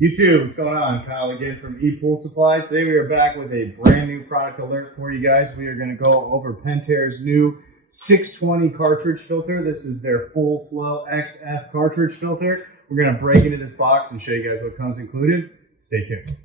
YouTube, what's going on? Kyle again from ePoolSupply. Today we are back with a brand new product alert for you guys. We are going to go over Pentair's new 620 cartridge filter. This is their FullFlo XF cartridge filter. We're going to break into this box and show you guys what comes included. Stay tuned.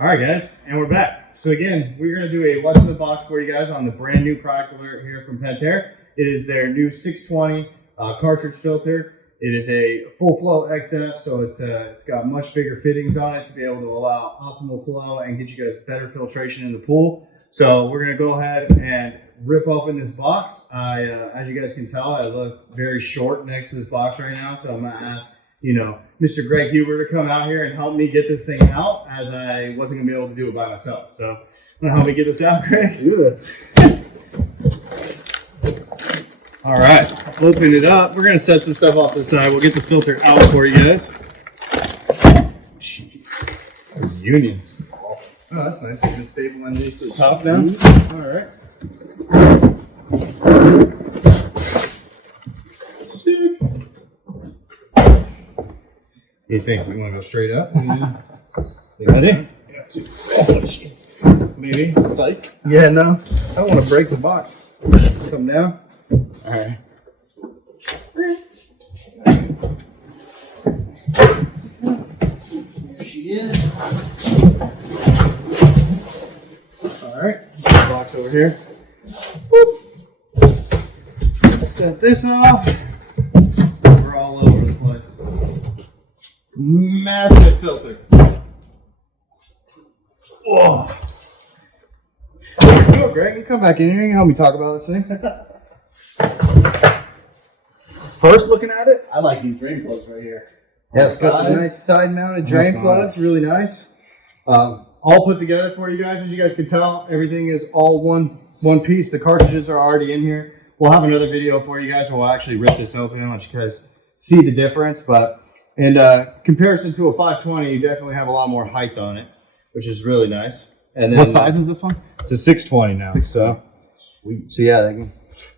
Alright guys, and we're back. So again, we're going to do a what's in the box for you guys on the brand new product alert here from Pentair. It is their new 620 cartridge filter. It is a FullFlo XF, so it's got much bigger fittings on it to be able to allow optimal flow and get you guys better filtration in the pool. So we're going to go ahead and rip open this box. As you guys can tell, I look very short next to this box right now, so I'm going to ask Mr. Greg Huber to come out here and help me get this thing out, as I wasn't gonna be able to do it by myself. So, wanna help me get this out, Greg? Do this. All right, open it up. We're gonna set some stuff off to the side. We'll get the filter out for you guys. Jeez, those unions. Oh, that's nice. You can staple these to the top now. All right. What do you think? We want to go straight up? You ready? Yeah. Oh, jeez. Maybe. Psych. Yeah, no. I don't want to break the box. Come down. All right. Here she is. All right. Box over here. Whoop. Set this off. We're all over the place. Massive filter. Whoa. Go, Greg. You come back in here and help me talk about this thing. First looking at it, I like these drain plugs right here. Yeah, it's got the nice side mounted drain plugs, really nice. All put together for you guys. As you guys can tell, everything is all one piece. The cartridges are already in here. We'll have another video for you guys where we'll actually rip this open and let you guys see the difference. But in comparison to a 520, you definitely have a lot more height on it, which is really nice. And then, what size is this one? It's a 620 now. 620. So, sweet. So yeah,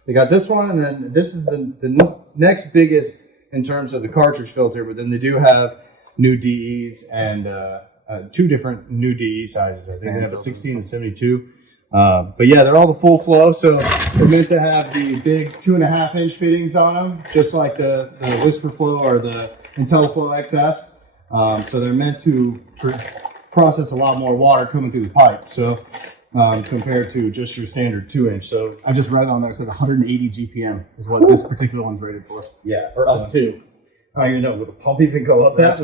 they got this one, and then this is the next biggest in terms of the cartridge filter. But then they do have new DEs and two different new DE sizes. I think they have a 16 and 72. But yeah, they're all the FullFlo, so they're meant to have the big 2.5-inch fittings on them, just like the WhisperFlo or the IntelliFlo XFs. So they're meant to process a lot more water coming through the pipe. So compared to just your standard 2-inch. So I just read it on there. It says 180 GPM is what this particular one's rated for. Yeah, or up to. I don't even know. Would the pump even go up that?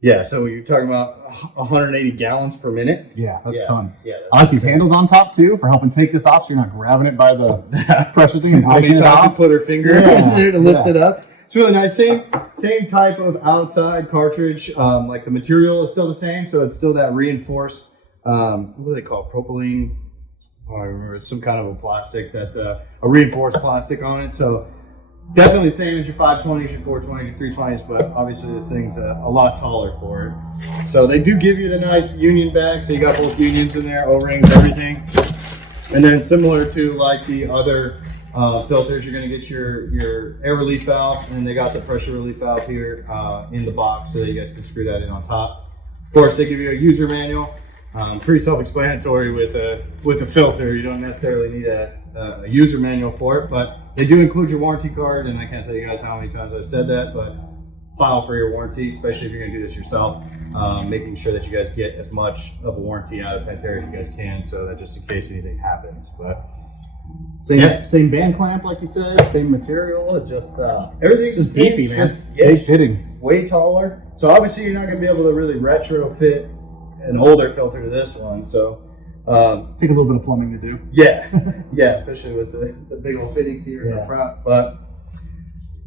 Yeah, so you're talking about 180 gallons per minute. Yeah, that's a ton. Yeah, I like these handles on top too for helping take this off, so you're not grabbing it by the pressure thing and taking it off. Put her finger in there to lift it up. It's really nice. Same type of outside cartridge. Like the material is still the same, so it's still that reinforced. What do they call it? Propylene? Oh, I remember. It's some kind of a plastic that's a reinforced plastic on it. So definitely the same as your 520s, your 420s, your 320s, but obviously this thing's a lot taller for it. So they do give you the nice union bag, so you got both unions in there, O-rings, everything. And then similar to like the other filters, you're going to get your air relief valve, and they got the pressure relief valve here in the box, so that you guys can screw that in on top. Of course, they give you a user manual. Pretty self-explanatory with a filter. You don't necessarily need a user manual for it, but they do include your warranty card, and I can't tell you guys how many times I've said that, but file for your warranty, especially if you're going to do this yourself, making sure that you guys get as much of a warranty out of Pentair as you guys can, so that just in case anything happens. But same band clamp, like you said, same material. It's just everything's just beefy, man. Big fittings, way taller. So obviously you're not going to be able to really retrofit an older filter to this one. So take a little bit of plumbing to do. Yeah, yeah, especially with the big old fittings here in the front. But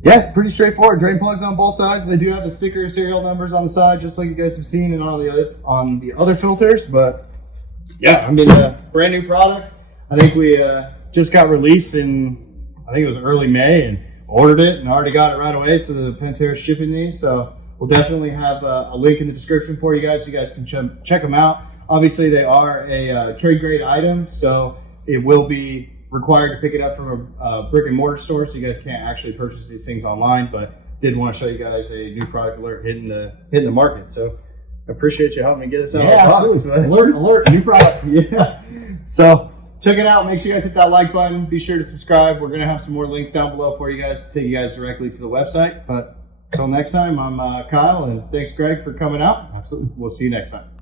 yeah, pretty straightforward. Drain plugs on both sides. They do have the sticker serial numbers on the side, just like you guys have seen in all the other filters. But yeah, I mean, brand new product. I think we just got released in, I think it was early May, and ordered it and already got it right away. So the Pentair is shipping these. So we'll definitely have a link in the description for you guys, so you guys can check them out. Obviously, they are a trade grade item, so it will be required to pick it up from a brick and mortar store, so you guys can't actually purchase these things online. But did want to show you guys a new product alert hitting the market. So I appreciate you helping me get this out of the box. Absolutely. Alert, new product. Yeah. So check it out. Make sure you guys hit that like button. Be sure to subscribe. We're going to have some more links down below for you guys to take you guys directly to the website. But until next time, I'm Kyle, and thanks, Greg, for coming out. Absolutely. We'll see you next time.